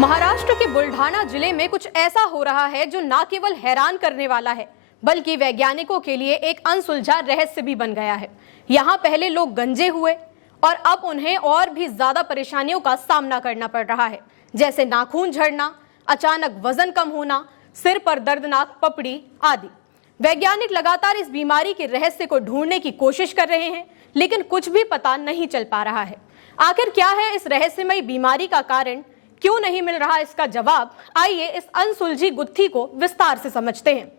महाराष्ट्र के बुल्ढाना जिले में कुछ ऐसा हो रहा है जो न केवल हैरान करने वाला है बल्कि वैज्ञानिकों के लिए एक अनसुलझा रहस्य भी बन गया है। यहाँ पहले लोग गंजे हुए और अब उन्हें और भी ज्यादा परेशानियों का सामना करना पड़ रहा है, जैसे नाखून झड़ना, अचानक वजन कम होना, सिर पर दर्दनाक पपड़ी आदि। वैज्ञानिक लगातार इस बीमारी के रहस्य को ढूंढने की कोशिश कर रहे हैं, लेकिन कुछ भी पता नहीं चल पा रहा है। आखिर क्या है इस रहस्यमयी बीमारी का कारण, क्यों नहीं मिल रहा इसका जवाब? आइए इस अनसुलझी गुत्थी को विस्तार से समझते हैं।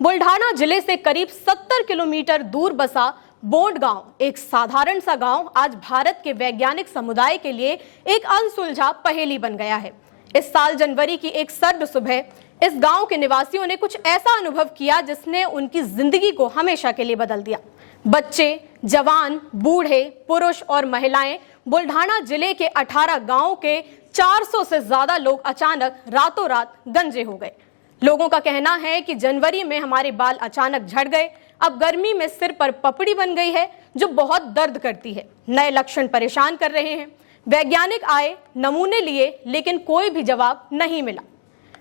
बुल्ढाना जिले से करीब 70 किलोमीटर दूर बसा बोंड गांव, एक साधारण सा गांव, आज भारत के वैज्ञानिक समुदाय के लिए एक अनसुलझा पहेली बन गया है। इस साल जनवरी की एक सर्द सुबह इस गांव के निवासियों ने कुछ ऐसा अनुभव किया जिसने उनकी जिंदगी को हमेशा के लिए बदल दिया। बच्चे, जवान, बूढ़े, पुरुष और महिलाएं, बुल्ढाना जिले के 18 गांवों के 400 से ज्यादा लोग अचानक रातों रात गंजे हो गए। लोगों का कहना है कि जनवरी में हमारे बाल अचानक झड़ गए, अब गर्मी में सिर पर पपड़ी बन गई है जो बहुत दर्द करती है। नए लक्षण परेशान कर रहे हैं। वैज्ञानिक आए, नमूने लिए, लेकिन कोई भी जवाब नहीं मिला।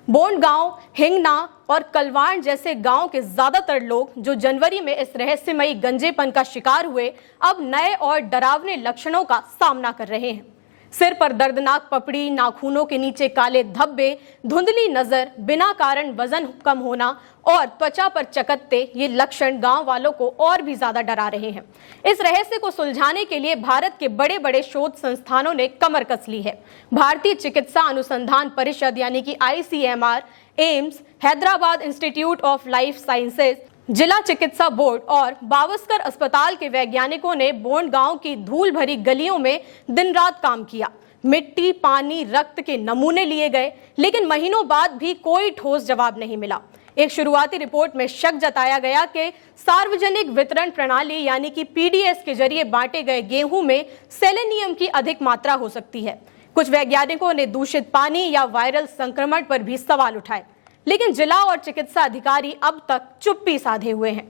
बोंड गांव, हिंगना और कलवाण जैसे गांव के ज्यादातर लोग जो जनवरी में इस रहस्यमयी गंजेपन का शिकार हुए, अब नए और डरावने लक्षणों का सामना कर रहे हैं। सिर पर दर्दनाक पपड़ी, नाखूनों के नीचे काले धब्बे, धुंधली नजर, बिना कारण वजन कम होना और त्वचा पर चकत्ते, ये लक्षण गांव वालों को और भी ज्यादा डरा रहे हैं। इस रहस्य को सुलझाने के लिए भारत के बड़े बड़े शोध संस्थानों ने कमर कस ली है। भारतीय चिकित्सा अनुसंधान परिषद यानी कि ICMR, AIIMS, Hyderabad institute of life sciences, जिला चिकित्सा बोर्ड और बावस्कर अस्पताल के वैज्ञानिकों ने बोंड गांव की धूल भरी गलियों में दिन रात काम किया। मिट्टी, पानी, रक्त के नमूने लिए गए, लेकिन महीनों बाद भी कोई ठोस जवाब नहीं मिला। एक शुरुआती रिपोर्ट में शक जताया गया कि सार्वजनिक वितरण प्रणाली यानी कि PDS के जरिए बांटे गए गेहूं में सेलेनियम की अधिक मात्रा हो सकती है। कुछ वैज्ञानिकों ने दूषित पानी या वायरल संक्रमण पर भी सवाल उठाए, लेकिन जिला और चिकित्सा अधिकारी अब तक चुप्पी साधे हुए हैं।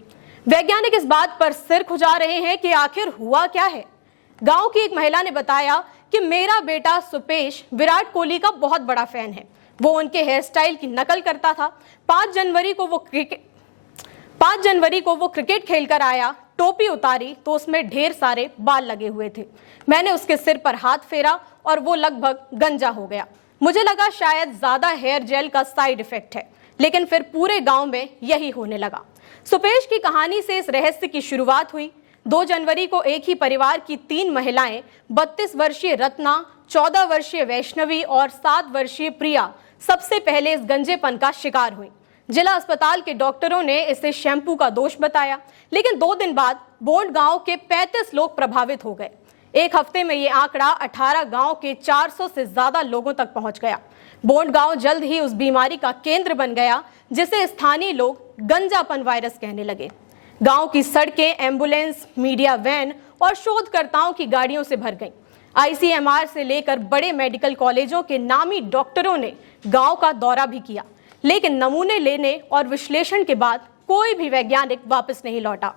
वैज्ञानिक इस बात पर सिर खुजा रहे हैं कि आखिर हुआ क्या है। गांव की एक महिला ने बताया कि मेरा बेटा सुपेश विराट कोहली का बहुत बड़ा फैन है। वो उनके हेयर स्टाइल की नकल करता था। 5 जनवरी को वो क्रिकेट खेलकर आया, टोपी उतारी तो उसमें ढेर सारे बाल लगे हुए थे। मैंने उसके सिर पर हाथ फेरा और वो लगभग गंजा हो गया। मुझे लगा शायद ज्यादा हेयर जेल का साइड इफेक्ट है, लेकिन फिर पूरे गांव में यही होने लगा। सुपेश की कहानी से इस रहस्य की शुरुआत हुई। 2 जनवरी को एक ही परिवार की 3 महिलाएं, 32 वर्षीय रत्ना, 14 वर्षीय वैष्णवी और 7 वर्षीय प्रिया सबसे पहले इस गंजेपन का शिकार हुई। जिला अस्पताल के डॉक्टरों ने इसे शैम्पू का दोष बताया, लेकिन 2 दिन बाद बोंड गांव के 35 लोग प्रभावित हो गए। एक हफ्ते में ये आंकड़ा 18 गांव के 400 से ज्यादा लोगों तक पहुंच गया। बोंड गांव जल्द ही उस बीमारी का केंद्र बन गया जिसे स्थानीय लोग गंजापन वायरस कहने लगे। गांव की सड़कें एम्बुलेंस, मीडिया वैन और शोधकर्ताओं की गाड़ियों से भर गईं। ICMR से लेकर बड़े मेडिकल कॉलेजों के नामी डॉक्टरों ने गांव का दौरा भी किया, लेकिन नमूने लेने और विश्लेषण के बाद कोई भी वैज्ञानिक वापस नहीं लौटा।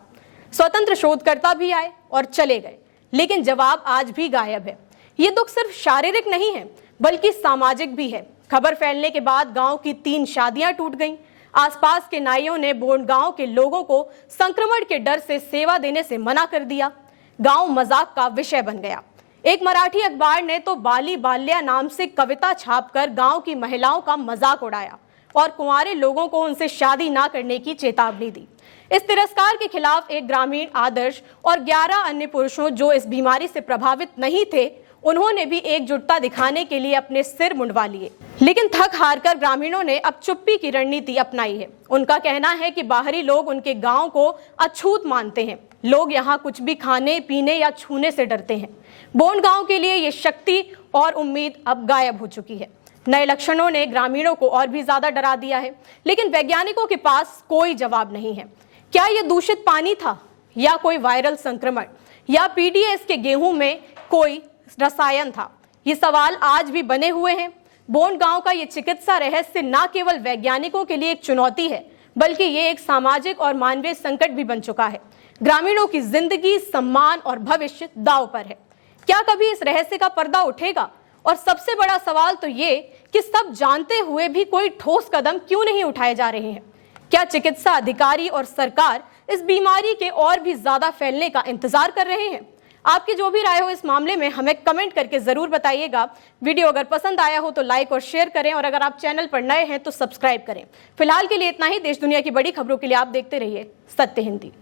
स्वतंत्र शोधकर्ता भी आए और चले गए, लेकिन जवाब आज भी गायब है। ये दुख सिर्फ शारीरिक नहीं है बल्कि सामाजिक भी है। खबर फैलने के बाद गांव की 3 शादियां टूट गईं। आसपास के नाइयों ने बोंड गांव के लोगों को संक्रमण के डर से सेवा देने से मना कर दिया। गांव मजाक का विषय बन गया। एक मराठी अखबार ने तो बाली बाल्या नाम से कविता छापकर गांव की महिलाओं का मजाक उड़ाया और कुंवारे लोगों को उनसे शादी ना करने की चेतावनी दी। इस तिरस्कार के खिलाफ एक ग्रामीण आदर्श और 11 अन्य पुरुषों जो इस बीमारी से प्रभावित नहीं थे, उन्होंने भी एकजुटता दिखाने के लिए अपने सिर मुंडवा लिए। लेकिन थक हार कर ग्रामीणों ने अब चुप्पी की रणनीति अपनाई है। उनका कहना है कि बाहरी लोग उनके गांव को अछूत मानते हैं। लोग यहाँ कुछ भी खाने, पीने या छूने से डरते हैं। बोंड गांव के लिए ये शक्ति और उम्मीद अब गायब हो चुकी है। नए लक्षणों ने ग्रामीणों को और भी ज्यादा डरा दिया है, लेकिन वैज्ञानिकों के पास कोई जवाब नहीं है। क्या ये दूषित पानी था, या कोई वायरल संक्रमण, या PDS के गेहूं में कोई रसायन था? ये सवाल आज भी बने हुए हैं। बोंड गांव का ये चिकित्सा रहस्य न केवल वैज्ञानिकों के लिए एक चुनौती है, बल्कि ये एक सामाजिक और मानवीय संकट भी बन चुका है। ग्रामीणों की जिंदगी, सम्मान और भविष्य दांव पर है। क्या कभी इस रहस्य का पर्दा उठेगा और सबसे बड़ा सवाल तो ये कि सब जानते हुए भी कोई ठोस कदम क्यों नहीं उठाए जा रहे हैं। क्या चिकित्सा अधिकारी और सरकार इस बीमारी के और भी ज्यादा फैलने का इंतजार कर रहे हैं? आपकी जो भी राय हो इस मामले में हमें कमेंट करके जरूर बताइएगा। वीडियो अगर पसंद आया हो तो लाइक और शेयर करें, और अगर आप चैनल पर नए हैं तो सब्सक्राइब करें। फिलहाल के लिए इतना ही। देश दुनिया की बड़ी खबरों के लिए आप देखते रहिए सत्य हिंदी।